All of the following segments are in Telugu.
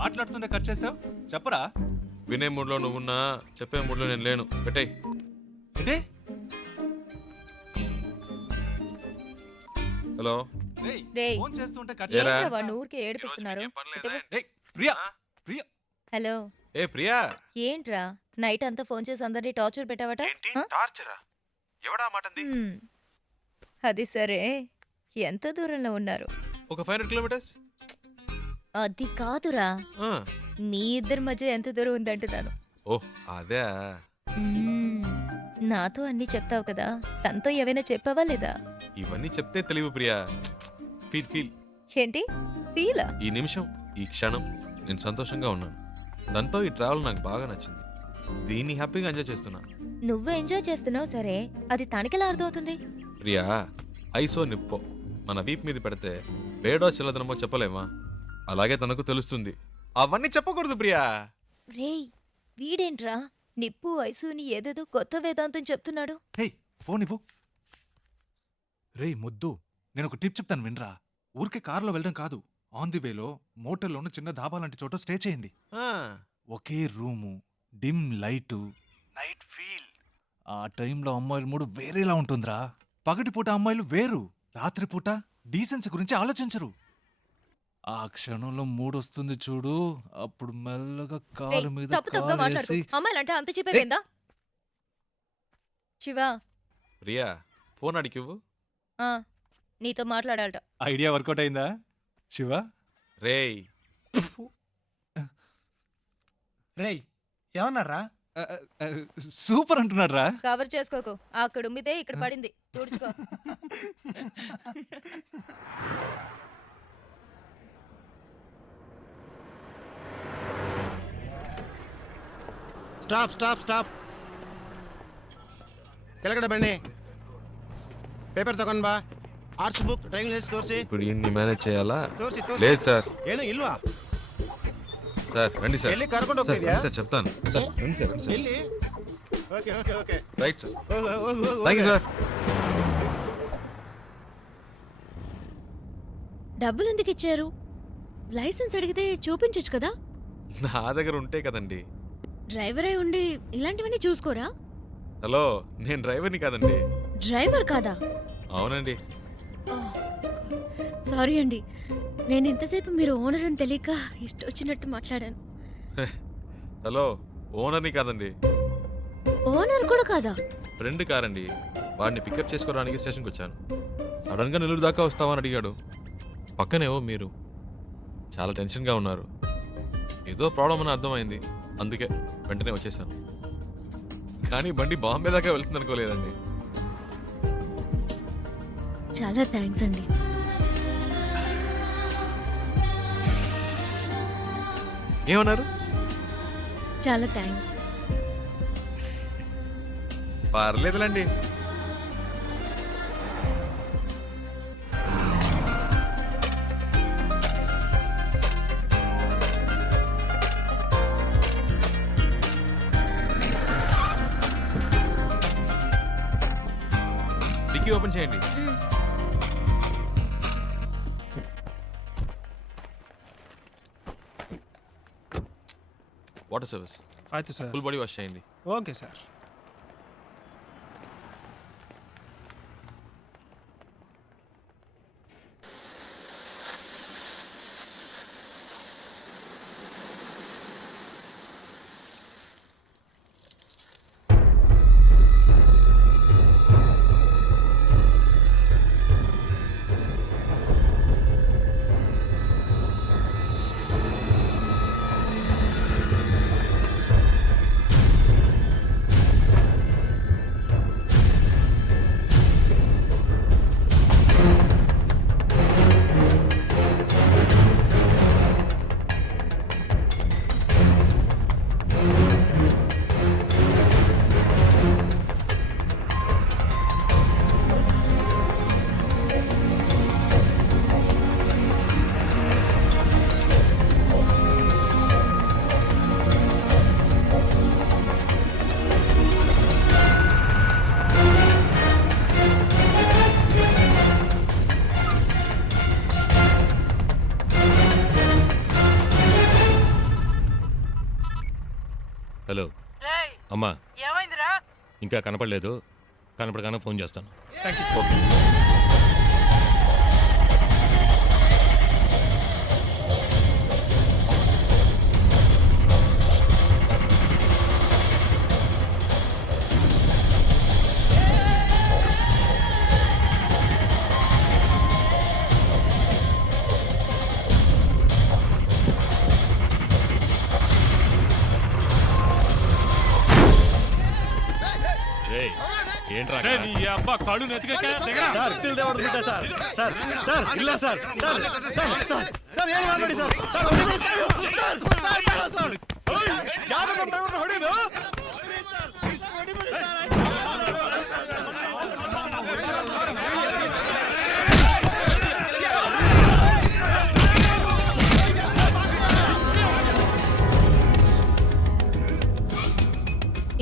మాట్లాడుతుంటే కట్ చేసావు చెప్పరా. వినే మూడ్లో నువ్వున్నా చెప్పే మూడ్లో నేను లేను. పెట్టేయ్. ఏంటి? హలో రేయ్, ఫోన్ చేస్తుంటే కట్ ఏరా? ఏంట్రా వాడిని ఊరికే ఏడిపిస్తున్నారు? ఏయ్, ప్రియా ప్రియా హలో, ఏ ప్రియా. ఏంట్రా నైట్ అంతా ఫోన్ చేసి అందరినీ టార్చర్ పెట్టావట? ఆ? టార్చరా? ఎవడా మాటంది? హ్మ్. అది సరే, ఎంత దూరంలో ఉన్నారు? ఒక 500 కిలోమీటర్స్. అది కాదురా, ఆ. మీ ఇద్దరి మధ్య ఎంత దూరం ఉందంటున్నాను. ఓ అదే. మ్మ్. నాతో అన్నీ చెప్తావు కదా, తనతో ఏవైనా చెప్పావా లేదా? ఇవన్నీ చెప్తే తెలివి ప్రియా. Feel feel. ఏంటి ఫీలా? ఈ నిమిషం ఈ క్షణం నేను సంతోషంగా ఉన్నాను. దాంతో ఈ ట్రావెల్ నాకు బాగా నచ్చింది. దీన్ని హ్యాపీగా ఎంజాయ్ చేస్తున్నా. నువ్వు ఎంజాయ్ చేస్తున్నావు సరే, అది తనకెలా అర్థమవుతుంది? ప్రియా, ఐసో నిప్పో మన వీప్ మీద పెడితే వేడో చిల్లదనమో చెప్పలేమా? అలాగే తనకు తెలుస్తుంది. అవన్నీ చెప్పకూడదు ప్రియా. రేయ్, వీడేంట్రా నిప్పు వయసుని ఏదేదో కొత్త వేదాంతం చెప్తున్నాడు. హే ఫోన్ ఇవ్వు. రేయ్ ముద్దు, నేను ఒక టిప్ చెప్తాను వినరా. ఊరికే కారులో వెళ్ళడం కాదు, ఆన్ ది వేలో మోటల్లోనూ చిన్న ధాబా లాంటి చోట స్టే చేయండి. ఆ, ఒకే room, dim light, night feel. ఆ టైంలో అమ్మాయిల మూడు వేరేలా ఉంటుందిరా. పగటిపూట అమ్మాయిలు వేరు, రాత్రిపూట డీసెన్సీ గురించి ఆలోచించరు. ఆ క్షణంలో మూడొస్తుంది చూడు, అప్పుడు మెల్లగా రేయ్, కాలు మీద తప్పు తప్పుగా మాట్లాడు. కాలేసి అమ్మాయిలంటే అంత చెప్పేవేందా? శివ, ప్రియా ఫోన్ అడిగివ్వు. ఆ, నీతో మాట్లాడాలట. ఐడియా వర్కౌట్ అయిందా శివ? రేయ్ రేయ్ ఏమన్నారా? సూపర్ అంటున్నాడు రా. కవర్ చేసుకోకు, అక్కడ ఉమ్మితే ఇక్కడ పడింది, తుడుచుకో. Stop stop stop. ಕೆಳಗಡೆ ಬನ್ನಿ. ಪೇಪರ್ ತಗೊಂಡ್ ಬಾ. ಆರ್ಟ್ಸ್ ಬುಕ್, ಡ್ರೈವಿಂಗ್ ಲೈಸೆನ್ಸ್ ತೋರಿಸಿ. ఇప్పుడు ఇన్ని మేనేజ్ చేయాలా? ತೋರಿಸಿ లేదు సార్. ಏನು ಇಲ್ವಾ? సార్ రండి సార్. ಎಲ್ಲಿ ಕರ್ಕೊಂಡು సార్ ಹೋಗ್ತಿದ್ಯಾ? రండి సార్ చెప్తాను. సార్ రండి సార్, రండి సార్. ಎಲ್ಲಿ? Okay okay okay. Right sir. ಹೋಗು ಹೋಗು ಹೋಗು. Thank you sir. డబ్బులు ఎందుకు ఇచ్చారు? లైసెన్స్ అడిగితే చూపించొచ్చు కదా. నా దగ్గర ఉంటే కదండి. డ్రైవర్ అయి ఉండి ఇలాంటివన్నీ చూసుకోరా? హలో, నేను డ్రైవర్ని కాదండి. డ్రైవర్ కాదా? అవునండి. సారీ అండి, నేను ఇంతసేపు మీరు ఓనర్ అని తెలియక ఇష్టొచ్చినట్టు మాట్లాడాను. హలో, ఓనర్ని కాదండి. ఓనర్ కూడా కాదా? ఫ్రెండ్ కారండి. వాడిని పికప్ చేసుకోవడానికి స్టేషన్కి వచ్చాను. సడన్గా నెల్లూరు దాకా వస్తావని అడిగాడు. పక్కనేవో మీరు చాలా టెన్షన్గా ఉన్నారు. ఏదో ప్రాబ్లం అని అర్థమైంది, అందుకే వెంటనే వచ్చేసాను. కానీ బండి బాంబే దాకా వెళ్తుంది అనుకోలేదండి. చాలా థ్యాంక్స్ అండి. ఏమన్నారు? చాలా థ్యాంక్స్. పర్లేదులండి. డిక్కీ ఓపెన్ చేయండి. Water service. ಆಯ್ತು ಸರ್. ఫుల్ బాడీ వాష్ చేయండి. Okay sir. హలో రేయ్ అమ్మా, ఏమైందిరా? ఇంకా కనపడలేదు. కనపడగానే ఫోన్ చేస్తాను. రేయ్, ఏంట్రా అక్కడ? సార్ తిల్ దేవడు బిడ్డ సార్ సార్ సార్ ಇಲ್ಲ sir sir sir sir sir ಏನು ಮಾಡಬೇಡಿ సార్ సార్ ಹೊಡಿಬೇಡಿ సార్ సార్ ಬೇಡ సార్ ಯಾರು ನಮ್ಮ ಡ್ರೈವರ್ ಹೊಡಿದು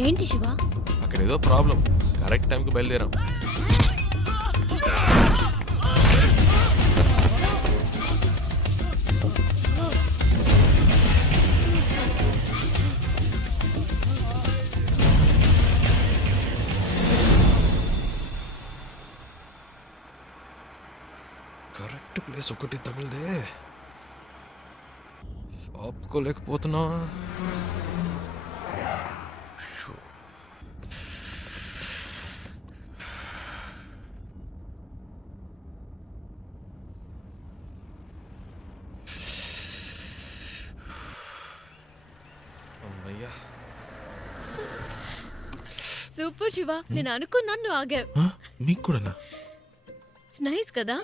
ఏంటి శివ? అక్కడ ఏదో ప్రాబ్లం. కరెక్ట్ టైంకి బయలుదేరాం. కరెక్ట్ ప్లేస్ ఒకటి తగిలిదే. ఆపుకోలేకపోతున్నా. అమ్మయ్యా. సూపర్ శివ, నేను అనుకున్నాను నువ్వు ఆగావు. మీకు కూడానా? నైస్ కదా,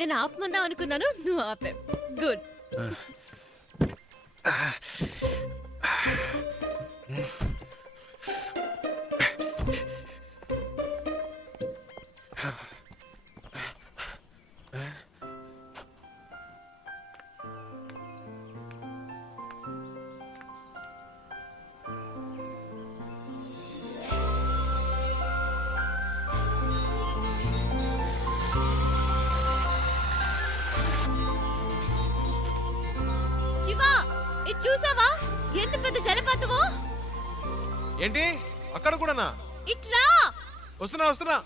నేను ఆపమందాం అనుకున్నాను, నువ్వు ఆపావు. గుడ్. శివ, ఇది చూసావా? ఎంత పెద్ద జలపాతమో. ఏంటి అక్కడ కూడానా? ఇట్రా. వస్తున్నా వస్తున్నా.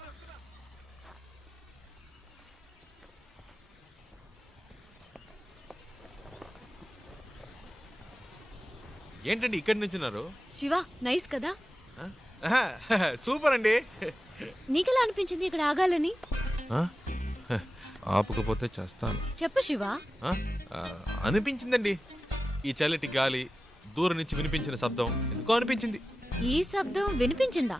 ఏంటండి ఇక్కడి నుంచున్నారు? శివ, నైస్ కదా. సూపర్ అండి. నీకెలా అనిపించింది ఇక్కడ ఆగాలని? ఆపకపోతే చేస్తాను. చెప్పు శివ. అనిపించిందండి. ఈ చల్లటి గాలి, దూరం నుంచి వినిపించిన శబ్దం ఎందుకో అనిపించింది. ఈ శబ్దం వినిపించిందా?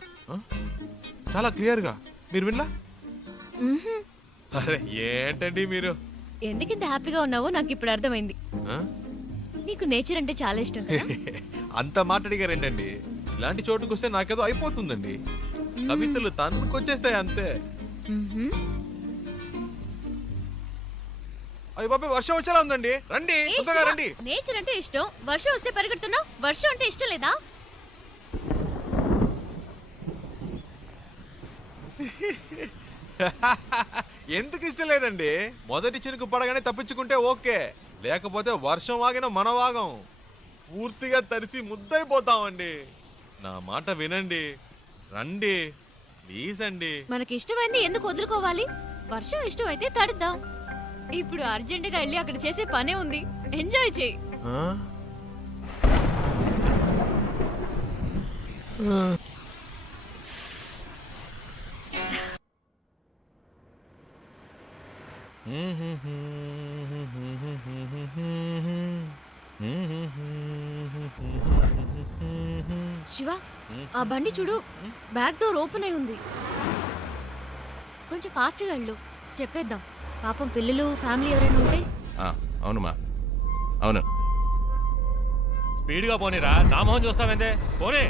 చాలా క్లియర్గా. మీరు వినలా? మ్మ్హ్మ్. అరే ఏంటండి మీరు? ఎందుకింత హ్యాపీగా ఉన్నావో నాకు ఇప్పుడు అర్థమైంది. ఆ? నీకు నేచర్ అంటే చాలా ఇష్టం కదా. అంత మాట్లాడిగారేంటండి? ఇలాంటి చోటుకు వస్తే నాకేదో అయిపోతుందండి. కవితలు తన్నుకొచ్చేస్తాయి అంతే. మ్మ్హ్మ్. అయ్య బాబాయ్, వర్షం వచ్చేలా ఉందండి. రండి, ఏ తొందరగా శివ, రండి. నేచర్ అంటే ఇష్టం, వర్షం వస్తే పరిగెడుతున్నావు. వర్షం అంటే ఇష్టం లేదా? ఎందుకు ఇష్టం లేదండి? మొదటి చినుకు పడగానే తప్పించుకుంటే ఓకే, లేకపోతే వర్షం ఆగిన మనవాగం పూర్తిగా తడిసి ముద్దైపోతామండి. నా మాట వినండి, రండి ప్లీజ్ అండి. మనకి ఇష్టమైంది ఎందుకు వదులుకోవాలి? వర్షం ఇష్టం అయితే తడుద్దాం. ఇప్పుడు అర్జెంటుగా వెళ్ళి అక్కడ చేసే పనే ఉంది. ఎంజాయ్ చేయి. ఆ? శివ, ఆ బండి చూడు, బ్యాక్ డోర్ ఓపెన్ అయి ఉంది. కొంచెం ఫాస్ట్గా వెళ్ళు, చెప్పేద్దాం. పాపం పిల్లలు, ఫ్యామిలీ ఎవరైనా ఉంటే. అవునమ్మా, అవును. స్పీడ్గా పోనీరా, నా మొహం చూస్తావేందే, పోనీ.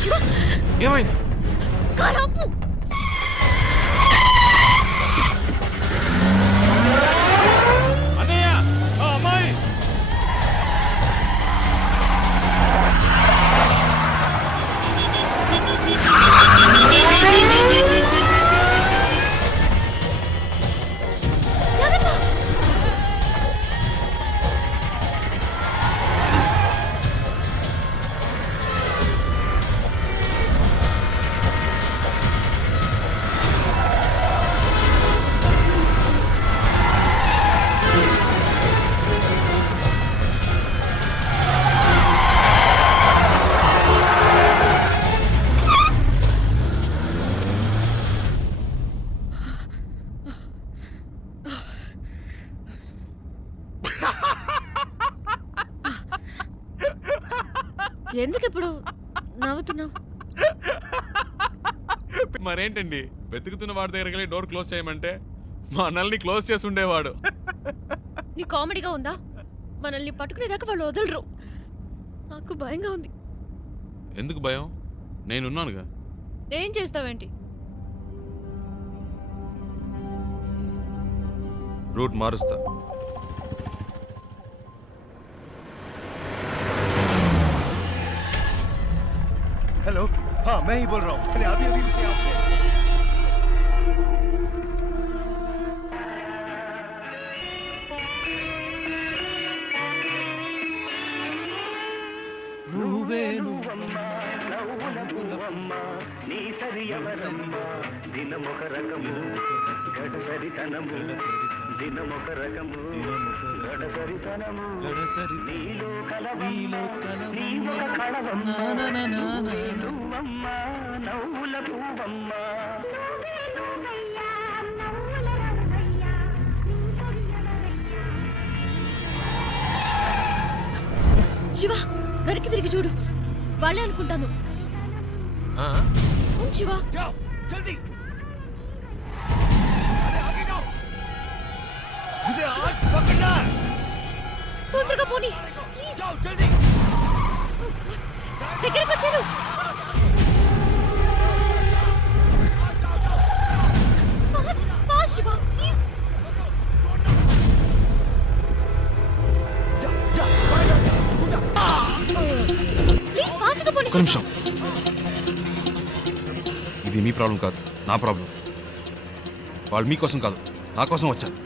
శివ, ఏమైంది? కారాపు. అన్నయ్య ఆ అమ్మాయి జాగ్రత్త. ఎందుకు ఇప్పుడు నవ్వుతున్నావు? మరేంటండి వెతుకుతున్న వాడి దగ్గరికి వెళ్ళి డోర్ క్లోజ్ చేయమంటే మా అన్నల్ని క్లోజ్ చేసి ఉండేవాడు. నీ కామెడీగా ఉందా? మనల్ని పట్టుకునేదాకా వాళ్ళు వదలరు. నాకు భయంగా ఉంది. ఎందుకు భయం? నేనున్నానుగా. ఏం చేస్తావేంటి? రూట్ మారుస్తా. हेलो, हाँ मैं ही बोल रहा हूँ. मैंने अभी अभी से आपसे శివ, వెనక్కి తిరిగి చూడు. వాళ్ళే అనుకుంటాను. ఆ? అవును శివ. जाओ जल्दी. आगे जाओ. मुझे आज पकड़ना है. తొందరగా పోనీ ప్లీజ్. जाओ जल्दी. దగ్గరికి వచ్చారు. Fast fast Shiva please. Please ఫాస్ట్గా పోనీ. ఒక్క నిమిషం. ఇది మీ ప్రాబ్లం కాదు, నా ప్రాబ్లం. వాళ్ళు మీకోసం కాదు, నా కోసం వచ్చారు.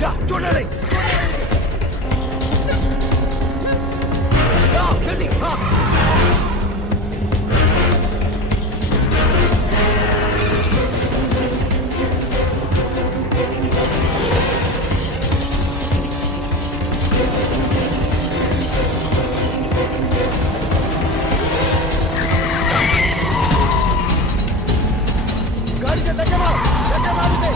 जा छोड़ना नहीं. जाओ जल्दी. हाँ. गाड़ी से धक्का मारो. धक्का मारो से.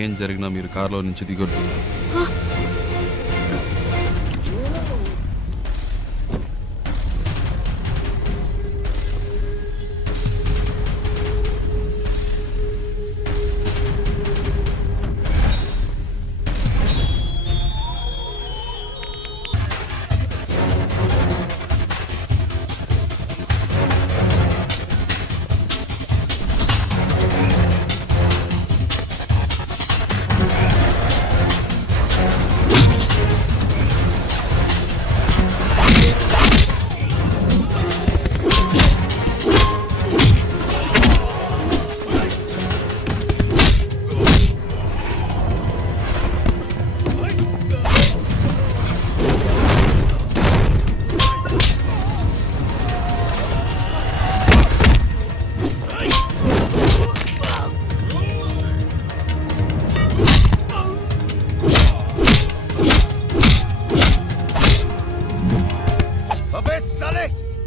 ఏం జరిగినా మీరు కారులో నుంచి దిగొద్దు. अबे साले,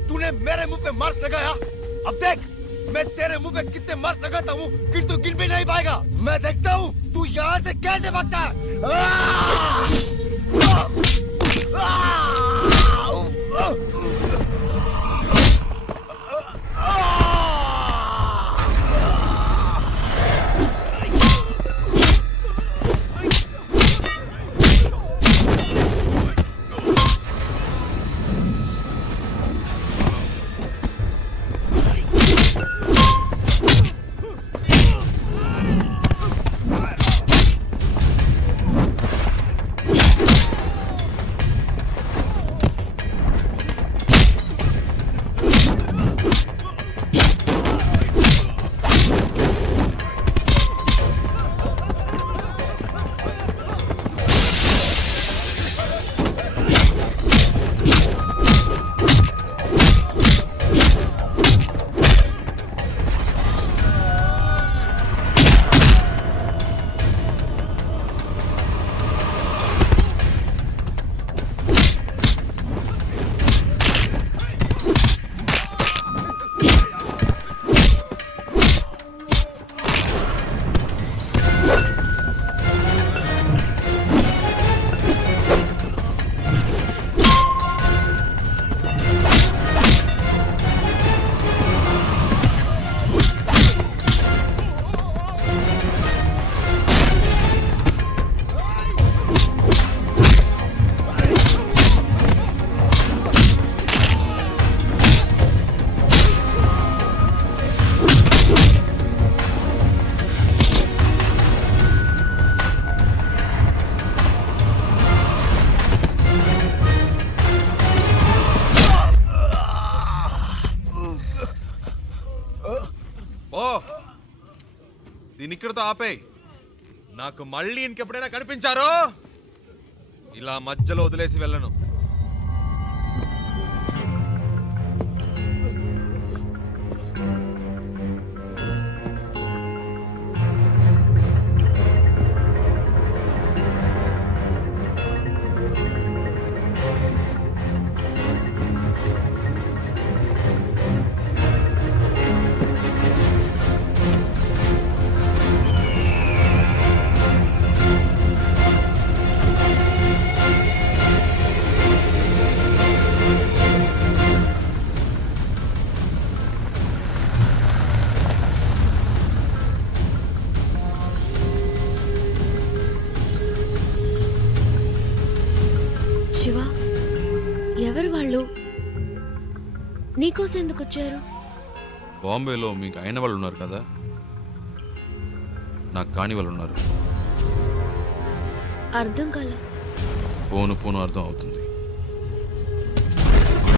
तूने मेरे मुंह पे मार्क लगाया। अब देख, मैं तेरे मुंह पे कितने मार्क लगाता हूँ, गिन तो गिन भी नहीं पाएगा। मैं देखता हूँ तू यहाँ से कैसे भागता है। ఓ దీని ఇక్కడతో ఆపేయ్. నాకు మళ్ళీ ఇంకెప్పుడైనా కనిపించారో ఇలా మధ్యలో వదిలేసి వెళ్ళను. శివ, ఎవరు వాళ్ళు? నీకోసం ఎందుకు వచ్చారు? బాంబేలో మీకు అయిన వాళ్ళు ఉన్నారు కదా, నాకు కాని వాళ్ళు ఉన్నారు. అర్థం కాల. పోను పోను అర్థం అవుతుంది.